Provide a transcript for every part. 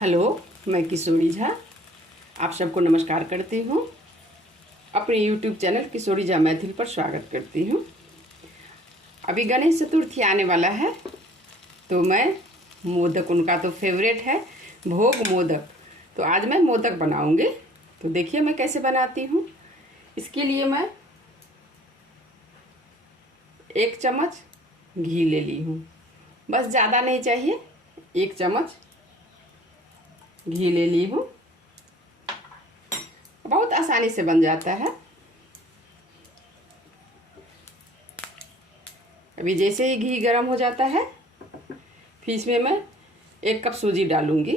Hello, मैं किशोरी झा आप सबको नमस्कार करती हूँ। अपने यूट्यूब चैनल किशोरी झा मैथिल पर स्वागत करती हूँ। अभी गणेश चतुर्थी आने वाला है तो मैं मोदक, उनका तो फेवरेट है भोग मोदक, तो आज मैं मोदक बनाऊँगी। तो देखिए मैं कैसे बनाती हूँ। इसके लिए मैं 1 चम्मच घी ले ली हूँ, बस ज़्यादा नहीं चाहिए। 1 चम्मच घी ले ली हूँ, बहुत आसानी से बन जाता है। अभी जैसे ही घी गर्म हो जाता है फिर इसमें मैं 1 कप सूजी डालूंगी।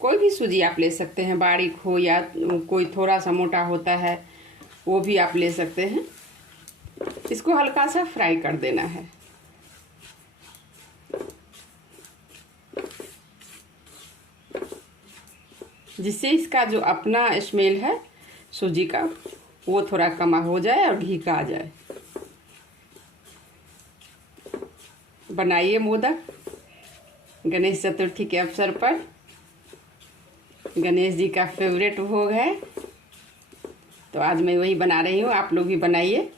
कोई भी सूजी आप ले सकते हैं, बारीक हो या कोई थोड़ा सा मोटा होता है वो भी आप ले सकते हैं। इसको हल्का सा फ्राई कर देना है। जिससे इसका जो अपना स्मेल है सूजी का वो थोड़ा कम हो जाए और घी का आ जाए। बनाइए मोदक गणेश चतुर्थी के अवसर पर। गणेश जी का फेवरेट भोग है, तो आज मैं वही बना रही हूँ, आप लोग भी बनाइए।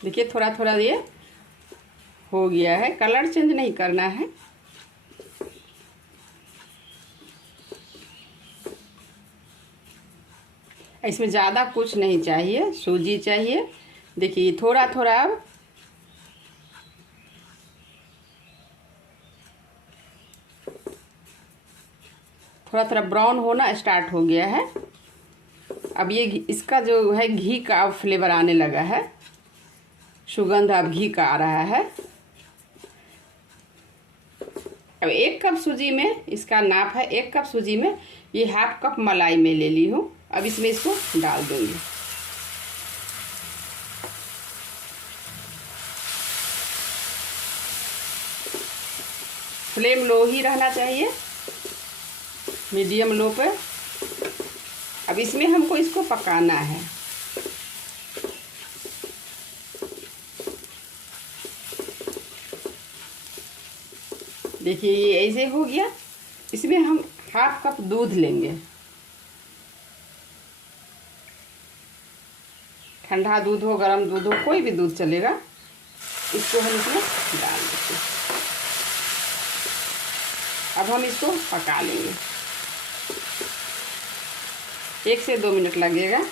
देखिए थोड़ा थोड़ा ये हो गया है, कलर चेंज नहीं करना है। इसमें ज़्यादा कुछ नहीं चाहिए, सूजी चाहिए। देखिए थोड़ा थोड़ा अब थोड़ा थोड़ा ब्राउन होना स्टार्ट हो गया है। अब ये इसका जो है घी का फ्लेवर आने लगा है, सुगंध अब घी का आ रहा है। अब 1 कप सूजी में, इसका नाप है 1 कप सूजी में ये ½ कप मलाई में ले ली हूँ। अब इसमें इसको डाल दूंगी। फ्लेम लो ही रहना चाहिए, मीडियम लो पे। अब इसमें हमको इसको पकाना है। देखिए ये ऐसे हो गया। इसमें हम ½ कप दूध लेंगे, ठंडा दूध हो गरम दूध हो कोई भी दूध चलेगा। इसको हम इसमें डाल देते हैं। अब हम इसको पका लेंगे, 1 से 2 मिनट लगेगा,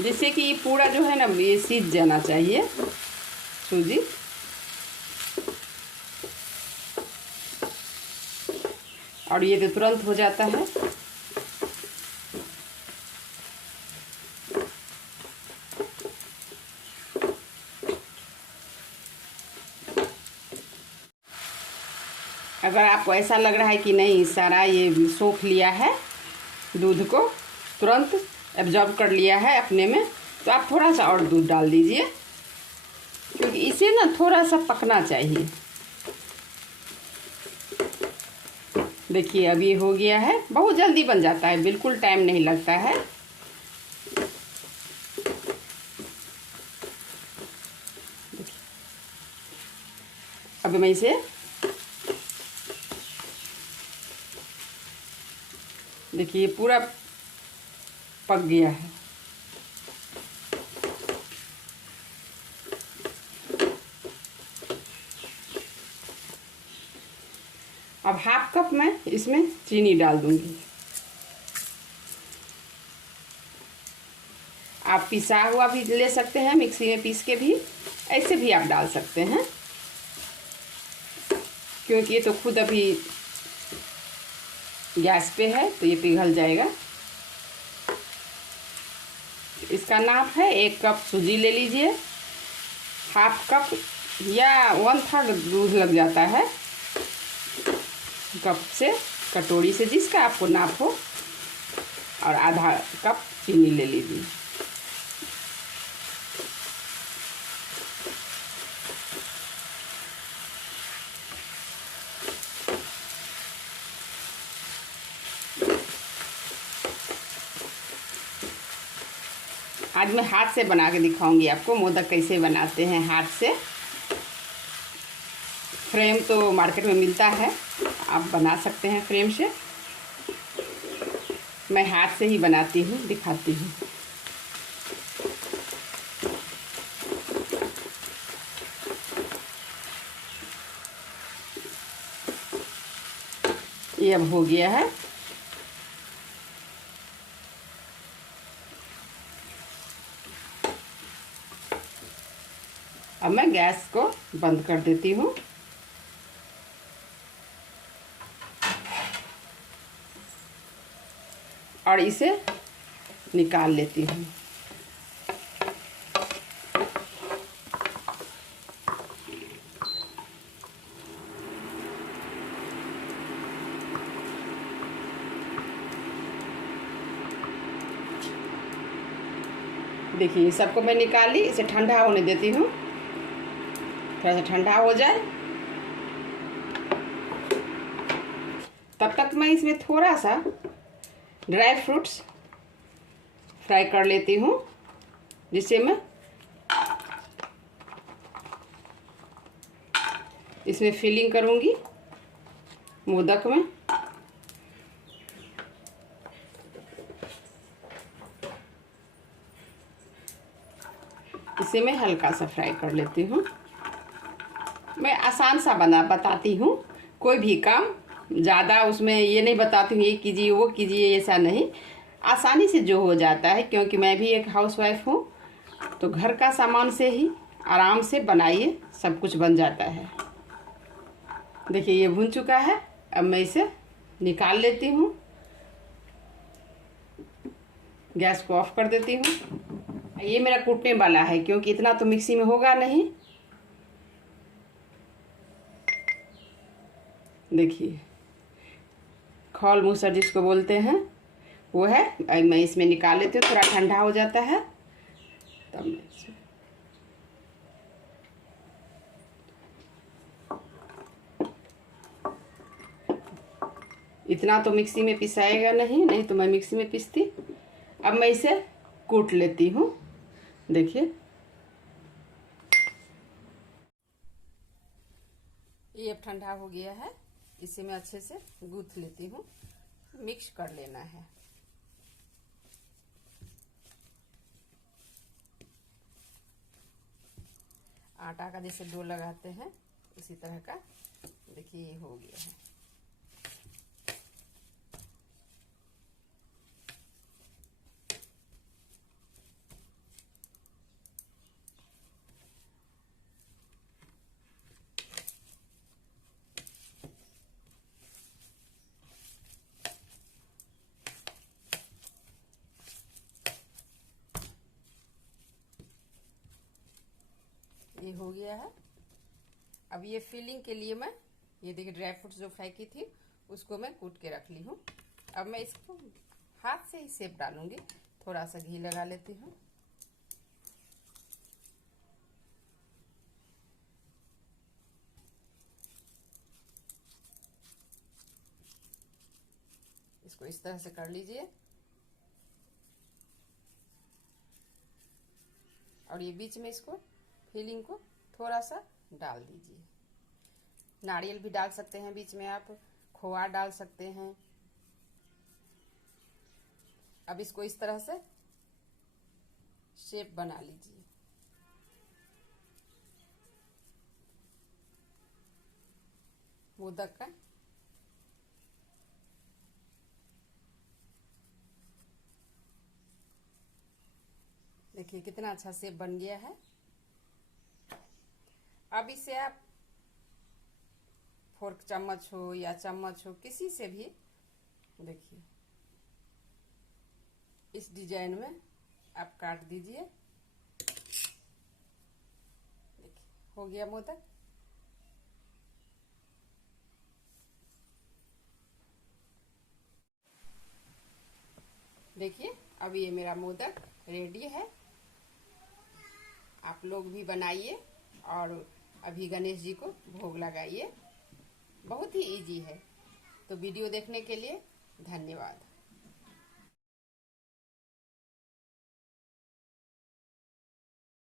जिससे कि ये पूरा जो है ना ये सीज जाना चाहिए सूजी। और ये तो तुरंत हो जाता है। अगर आपको ऐसा लग रहा है कि नहीं सारा ये सोख लिया है, दूध को तुरंत एब्जॉर्ब कर लिया है अपने में, तो आप थोड़ा सा और दूध डाल दीजिए, क्योंकि इसे ना थोड़ा सा पकना चाहिए। देखिए अब ये हो गया है, बहुत जल्दी बन जाता है, बिल्कुल टाइम नहीं लगता है। अब मैं इसे देखिए पूरा पक गया है। अब ½ कप मैं इसमें चीनी डाल दूंगी। आप पिसा हुआ भी ले सकते हैं, मिक्सी में पीस के भी ऐसे भी आप डाल सकते हैं, क्योंकि ये तो खुद अभी गैस पे है तो ये पिघल जाएगा। इसका नाप है 1 कप सूजी ले लीजिए, ½ कप या 1/3 दूध लग जाता है कप से, कटोरी से जिसका आपको नाप हो, और ½ कप चीनी ले लीजिए। आज मैं हाथ से बना के दिखाऊंगी आपको मोदक कैसे बनाते हैं हाथ से। फ्रेम तो मार्केट में मिलता है, आप बना सकते हैं फ्रेम से। मैं हाथ से ही बनाती हूँ, दिखाती हूँ। ये अब हो गया है। अब मैं गैस को बंद कर देती हूँ। और इसे निकाल लेती हूँ। देखिए सबको मैं निकाली, इसे ठंडा होने देती हूँ, थोड़ा सा ठंडा हो जाए। तब तक मैं इसमें थोड़ा सा ड्राई फ्रूट्स फ्राई कर लेती हूँ, जिससे मैं इसमें फिलिंग करूँगी मोदक में। इसे मैं हल्का सा फ्राई कर लेती हूँ। मैं आसान सा बताती हूँ, कोई भी काम ज़्यादा उसमें ये नहीं बताती हूँ ये कीजिए वो कीजिए, ऐसा नहीं, आसानी से जो हो जाता है। क्योंकि मैं भी एक हाउसवाइफ हूँ, तो घर का सामान से ही आराम से बनाइए, सब कुछ बन जाता है। देखिए ये भुन चुका है, अब मैं इसे निकाल लेती हूँ। गैस को ऑफ कर देती हूँ। ये मेरा कूटने वाला है, क्योंकि इतना तो मिक्सी में होगा नहीं। देखिए खौल मूसर जिसको बोलते हैं वो है। मैं इसमें निकाल लेती हूँ, थोड़ा ठंडा हो जाता है तब मैं इसमें इतना तो मिक्सी में पिसाएगा नहीं, नहीं तो मैं मिक्सी में पीसती। अब मैं इसे कूट लेती हूँ। देखिए ये अब ठंडा हो गया है, इसे मैं अच्छे से गूँथ लेती हूँ, मिक्स कर लेना है। आटा का जैसे डो लगाते हैं उसी तरह का। देखिए ये हो गया है। ये हो गया है। अब ये फिलिंग के लिए मैं ये देखिए ड्राई फ्रूट्स जो फ्राई की थी उसको मैं कूट के रख ली हूँ। अब मैं इसको हाथ से ही शेप डालूंगी। थोड़ा सा घी लगा लेती हूँ। इसको इस तरह से कर लीजिए। और ये बीच में इसको फिलिंग को थोड़ा सा डाल दीजिए। नारियल भी डाल सकते हैं बीच में, आप खोआ डाल सकते हैं। अब इसको इस तरह से शेप बना लीजिए। मोदक का देखिए कितना अच्छा शेप बन गया है। अब इसे आप फोर्क चम्मच हो या चम्मच हो किसी से भी देखिए इस डिजाइन में आप काट दीजिए। देखिए हो गया मोदक। देखिए अब ये मेरा मोदक रेडी है। आप लोग भी बनाइए और अभी गणेश जी को भोग लगाइए। बहुत ही इजी है। तो वीडियो देखने के लिए धन्यवाद।